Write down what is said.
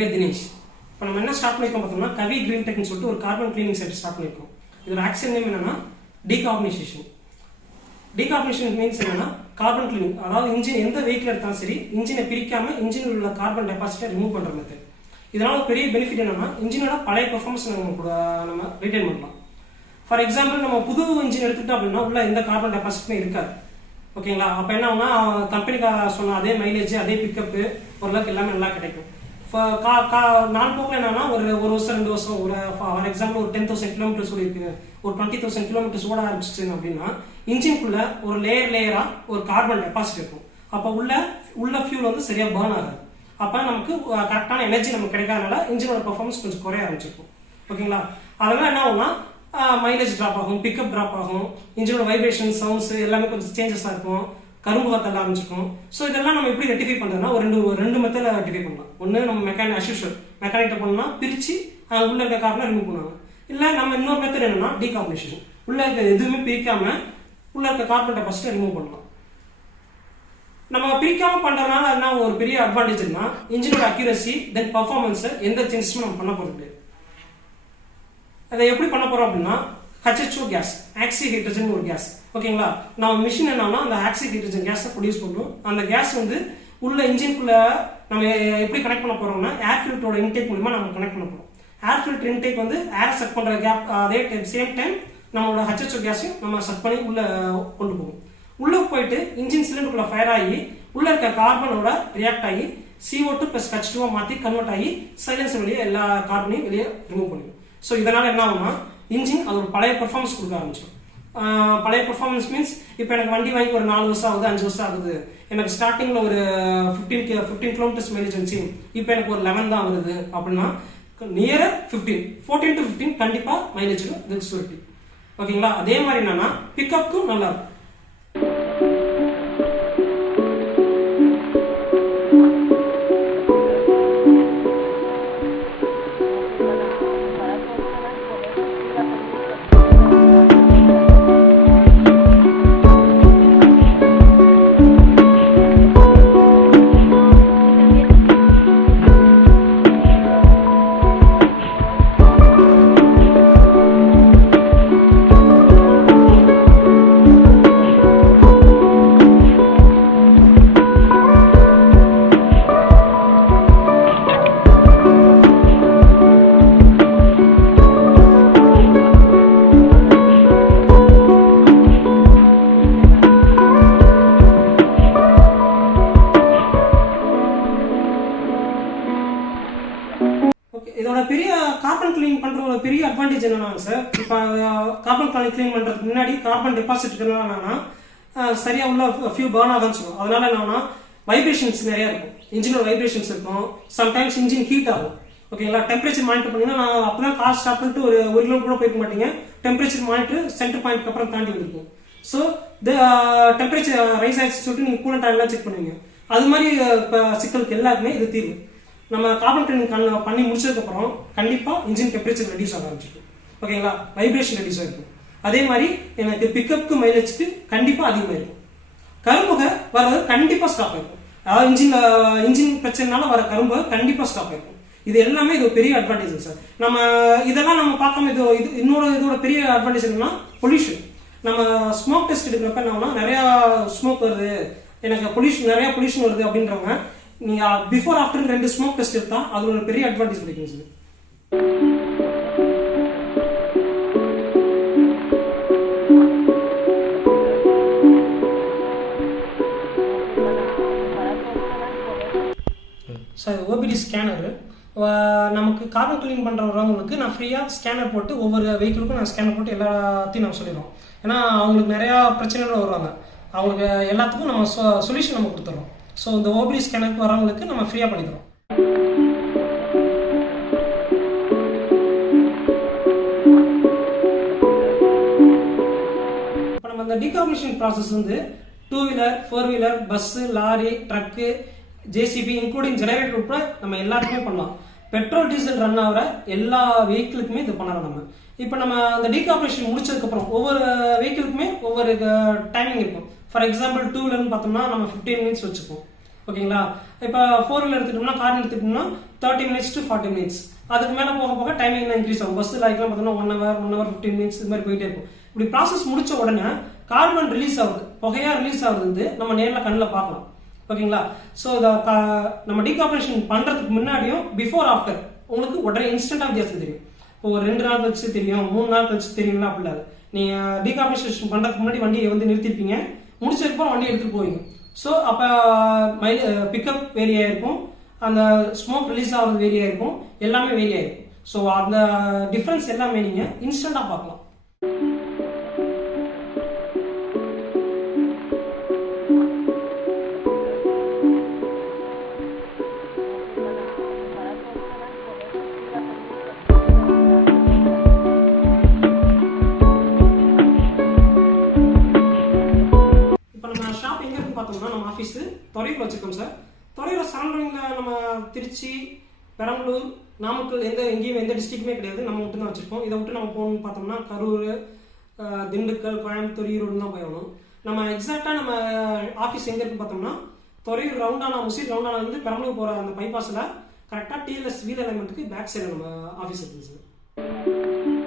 பேர் தினேஷ். இப்போ நம்ம என்ன ஸ்டார்ட் பண்ணிருக்கோம் பார்த்தோம்னா கவி கிரீன் டெக்னு சொல்லிட்டு ஒரு கார்பன் கிளீனிங் செட் ஸ்டார்ட் பண்ணிருக்கோம். இதோட ஆக்ஷன் நேம் என்னன்னா டீகார்பனைசேஷன். டீகார்பனைசேஷன் மீன்ஸ் என்னன்னா கார்பன் கிளீனிங், அதாவது இன்ஜின் எந்த வெஹிக்கிள் எடுத்தாலும் சரி இன்ஜினை பிரிக்காம இன்ஜினில் உள்ள கார்பன் டெபாசிட்டை ரிமூவ் பண்ற மெத்தட். இதனால பெரிய பெனிஃபிட் என்னன்னா இன்ஜினோட பழைய பெர்ஃபார்மன்ஸ் நம்ம ரிட்டைன் பண்ணலாம். ஃபார் எக்ஸாம்பிள் நம்ம புது இன்ஜின் எடுத்துட்டோம் அப்படின்னா உள்ள எந்த கார்பன் டெபாசிட்டுமே இருக்காது. ஓகேங்களா? அப்போ என்ன ஆகுனா கம்பெனிக்கு சொன்ன அதே மைலேஜ் அதே பிக்கப்பு ஓரளவுக்கு எல்லாமே நல்லா கிடைக்கும். நாலு போக்கில் என்னன்னா ஒரு வருஷம் 2 வருஷம் ஒரு ஃபார் எக்ஸாம்பிள் ஒரு 10,000 கிலோமீட்டர்ஸ் இருக்கு, ஒரு 20,000 கிலோமீட்டர்ஸ் ஓட ஆரம்பிச்சிச்சு அப்படின்னா இன்ஜின்குள்ள ஒரு லேயரா ஒரு கார்பன் டெபாசிட் இருக்கும். அப்போ உள்ள ஃபியூல் வந்து சரியா பர்ன் ஆகாது. அப்போ நமக்கு கரெக்டான எனர்ஜி நமக்கு கிடைக்காதனால இன்ஜினோட பெர்ஃபார்மன்ஸ் கொஞ்சம் குறைய ஆரம்பிச்சிருக்கும். ஓகேங்களா? அதெல்லாம் என்ன ஆகும்னா மைலேஜ் ட்ராப் ஆகும், பிக்கப் ட்ராப் ஆகும், இன்ஜினோட வைப்ரேஷன் சவுண்ட்ஸ் எல்லாமே கொஞ்சம் சேஞ்சஸாக இருக்கும், கரும்பு தள்ள ஆரம்பிச்சிருக்கும். ஸோ இதெல்லாம் நம்ம எப்படி ரெட்டிஃபை பண்ணுறதுனா ஒரு ரெண்டு மெத்தடில் ரெட்டிஃபை பண்ணலாம். ஒன்று நம்ம மெக்கானிக்கிட்ட பண்ணோம்னா பிரித்து உள்ள இருக்க கார்பனை ரிமூவ் பண்ணுவாங்க. இல்லை நம்ம இன்னொரு மெத்தட் என்னன்னா டீகார்பனைசேஷன், உள்ள இருக்க எதுவுமே பிரிக்காம உள்ள இருக்க கார்பன் டெபாசிட்டை ரிமூவ் பண்ணலாம். நம்ம பிரிக்காம பண்றதுனால என்ன ஒரு பெரிய அட்வான்டேஜ்னா இன்ஜினோட அக்யூரசி தென் பர்ஃபார்மன்ஸ் எந்த சேஞ்சஸும் நம்ம பண்ண போறது. அதை எப்படி பண்ண போறோம் அப்படின்னா HHO கேஸ், ஆக்சி ஹைட்ரஜன் ஒரு கேஸ். ஓகேங்களா? நம்ம மிஷின் என்னன்னா அந்த ஆக்சி ஹைட்ரஜன் கேஸை ப்ரொடியூஸ் பண்ணுறோம். அந்த கேஸ் வந்து உள்ள இன்ஜின்குள்ள நம்ம எப்படி கனெக்ட் பண்ண போறோம்னா ஏர் ஃபில்டரோட இன்டேக் மூலமா நம்ம கனெக்ட் பண்ண போறோம். ஏர் ஃபில்டர் இன்டேக் வந்து ஏர் செக் பண்ற கேப், அதே சேம் டைம் நம்மளோட HHO கேஸையும் நம்ம செக் பண்ணி உள்ள கொண்டு போகும். உள்ள போயிட்டு இன்ஜின் சிலிண்டருக்குள்ள ஃபயர் ஆகி உள்ள இருக்க கார்பனோட ரியாக்ட் ஆகி CO2 + H2 மாற்றி கன்வெர்ட் ஆகி சைலன்சர் வெளியே எல்லா கார்பனையும் வெளியே ரிமூவ் பண்ணிடும். ஸோ இதனால என்ன ஆகும்னா இன்ஜின் அது ஒரு பழைய பெர்ஃபார்மன்ஸ் கொடுக்க ஆரம்பிச்சிடும். பழைய பெர்ஃபார்மன்ஸ் மீன்ஸ் இப்போ எனக்கு வண்டி வாங்கி ஒரு 4 வருஷம் ஆகுது, 5 வருஷம் ஆகுது, எனக்கு ஸ்டார்டிங்கில் ஒரு 15 கிலோமீட்டர்ஸ் மைலேஜ் வந்துச்சு, இப்போ எனக்கு ஒரு 11 தான் வருது அப்படின்னா நியரர் 14 to 15 கண்டிப்பாக மைலேஜுக்கு இது சுருட்டி. ஓகேங்களா? அதே மாதிரி என்னன்னா பிக்கப்புக்கும் நல்லா இருக்கும். இதோட பெரிய கார்பன் கிளீன் பண்ற ஒரு பெரிய அட்வான்டேஜ் என்னன்னா சார், இப்போ கார்பன் கிளீன் பண்றதுக்கு முன்னாடி கார்பன் டெபாசிட் என்னன்னா சரியா உள்ள ஃபியூ பர்ன் ஆகும். அதனால என்னன்னா வைப்ரேஷன்ஸ் நிறைய இருக்கும், இன்ஜினோட வைப்ரேஷன்ஸ் இருக்கும், சம்டைம்ஸ் இன்ஜின் ஹீட் ஆகும். ஓகேங்களா? டெம்பரேச்சர் மானிட்டர் பண்ணீங்கன்னா நான் அப்பதான் கார் ஸ்டார்ட் பண்ணிட்டு ஒரு கிலோமீட்டர் கூட போயிருக்க மாட்டீங்க, டெம்பரேச்சர் மானிட்டர் சென்டர் பாயிண்ட் அப்புறம் தாண்டி இருக்கும். ஸோ டெம்பரேச்சர் ரைஸ் ஆயிடுச்சு சொல்லிட்டு நீங்க கூலண்ட் ஆயிலாம் செக் பண்ணுவீங்க. அது மாதிரி சிக்கலுக்கு எல்லாருக்குமே இது தீர்வு. நம்ம கார்பன் கிளீனிங் பண்ணி முடிச்சதுக்கப்புறம் கண்டிப்பா இன்ஜின் டெம்பரேச்சர் ரெடியூஸ் ஆக ஆரம்பிச்சிடும். ஓகேங்களா? வைப்ரேஷன் ரெடியூஸ் ஆகிருக்கும். அதே மாதிரி எனக்கு பிக்கப்புக்கு மைலேஜ்க்கு கண்டிப்பா அதிகமாக இருக்கும். கரும்புகை வர்றது கண்டிப்பா ஸ்டாப் ஆயிருக்கும். அதாவது இன்ஜின் பிரச்சனைனால வர கரும்பு கண்டிப்பா ஸ்டாப் ஆயிருக்கும். இது எல்லாமே இது பெரிய அட்வான்டேஜ் சார். நம்ம இதெல்லாம் நம்ம பார்க்காம இது இதோட பெரிய அட்வான்டேஜ் என்னன்னா பொல்யூஷன். நம்ம ஸ்மோக் டெஸ்ட் எடுக்கிறப்ப என்ன நிறைய ஸ்மோக் வருது, எனக்கு நிறைய பொல்யூஷன் வருது அப்படின்றவங்க நீங்க பிஃபோர் ஆஃப்டர் 2 ஸ்மோக் டெஸ்ட் எடுத்தா அது ஒரு பெரிய அட்வான்டேஜ் கிடைக்கும் சார். சார் ஓபிடி ஸ்கேனர் நமக்கு கார்பன் கிளீன் பண்றவங்களுக்கு நான் ஃப்ரீயா ஸ்கேனர் போட்டு ஒவ்வொரு வெஹிக்கிளுக்கும் நான் ஸ்கேனர் போட்டு எல்லாத்தையும் நம்ம சொல்லிடுவோம். ஏன்னா அவங்களுக்கு நிறைய பிரச்சனைகள் வருவாங்க, அவங்களுக்கு எல்லாத்துக்கும் நம்ம சொல்யூஷன் நம்ம கொடுத்துறோம். ஸோ இந்த ஓபிடி ஸ்கேனருக்கு வரவங்களுக்கு நம்ம ஃப்ரீயாக பண்ணிக்கிறோம். இப்போ நம்ம இந்த டீகார்பனைசேஷன் ப்ராசஸ் வந்து 2 wheeler 4 wheeler bus lorry truck JCB including generator உட்பட நம்ம எல்லாத்துக்குமே பண்ணலாம். பெட்ரோல் டீசல் ரன் ஆகிற எல்லா வெஹிக்கிளுக்குமே இது பண்ணலாம். நம்ம இப்போ நம்ம அந்த டீகார்பனைசேஷன் முடிச்சதுக்கப்புறம் ஒவ்வொரு வெஹிக்கிளுக்குமே ஒவ்வொரு டைமிங் இருக்கும். ஃபார் எக்ஸாம்பிள் 2 வீலர்னு பார்த்தோம்னா நம்ம 15 மினிட்ஸ் வச்சுப்போம். ஓகேங்களா? இப்போ 4 வீலர் எடுத்துட்டோம்னா கார் எடுத்துட்டோம்னா 30 மினிட்ஸ் டு 40 மினிட்ஸ். அதுக்கு மேலே போக போக டைமிங் இன்க்ரீஸ் ஆகும். பஸ் லாய்க்கெல்லாம் பார்த்தோம்னா 1 hour 15 மினிட்ஸ் இது மாதிரி போயிட்டே இருக்கும். இப்படி ப்ராசஸ் முடிச்ச உடனே கார்பன் ரிலீஸ் ஆகுது, புகையா ரிலீஸ் ஆகுது வந்து நம்ம நேரில் கண்ணில் பார்க்கலாம். ஓகேங்களா? ஸோ இதை நம்ம டீகார்பனேஷன் பண்ணுறதுக்கு முன்னாடியும் பிஃபோர் ஆஃப்டர் உங்களுக்கு உடனே இன்ஸ்டன்டாக வித்தியாசம் தெரியும். இப்போ ஒரு 2 நாள் கழிச்சு தெரியும், 3 நாள் கழிச்சு தெரியும்னா அப்படி இல்லை. நீங்கள் டீகார்பனேஷன் பண்ணுறதுக்கு முன்னாடி வண்டியை வந்து நிறுத்திருப்பீங்க, முடிச்சதுக்கப்புறம் வண்டி எடுத்துகிட்டு போவீங்க. ஸோ அப்போ பிக்கப் வேரியாக இருக்கும், அந்த ஸ்மோக் ரிலீஸ் ஆகிறது வேரியாக இருக்கும், எல்லாமே வேரியாக இருக்கும். ஸோ அந்த டிஃப்ரென்ஸ் எல்லாமே நீங்கள் இன்ஸ்டண்ட்டாக பார்க்கலாம். நம்ம ஆஃபீஸ் துறையூர் வச்சிருக்கோம் சார். துறையூர் சரௌண்டிங்ல நம்ம திருச்சி, பெரம்பலூர், நாமக்கல் எங்கேயும் எந்த டிஸ்ட்ரிக்ட்டுமே கிடையாது, நம்ம மட்டும் தான் வச்சிருக்கோம். இதை விட்டு நம்ம போகணும்னு பார்த்தோம்னா கரூர், திண்டுக்கல், கோயம்புத்தூர், ஈரோடு தான் போயிடணும். நம்ம எக்ஸாக்டா நம்ம ஆஃபீஸ் எங்க இருக்குன்னு பார்த்தோம்னா துறையூர் ரவுண்டானா, முசிட் ரவுண்டானா வந்து பெரம்பலூர் போற அந்த பைபாஸ்ல கரெக்டா டிஎல்எஸ் வீல் அலைன்மெண்ட்டுக்கு பேக் சைடு நம்ம ஆஃபீஸ் இருக்குங்க சார்.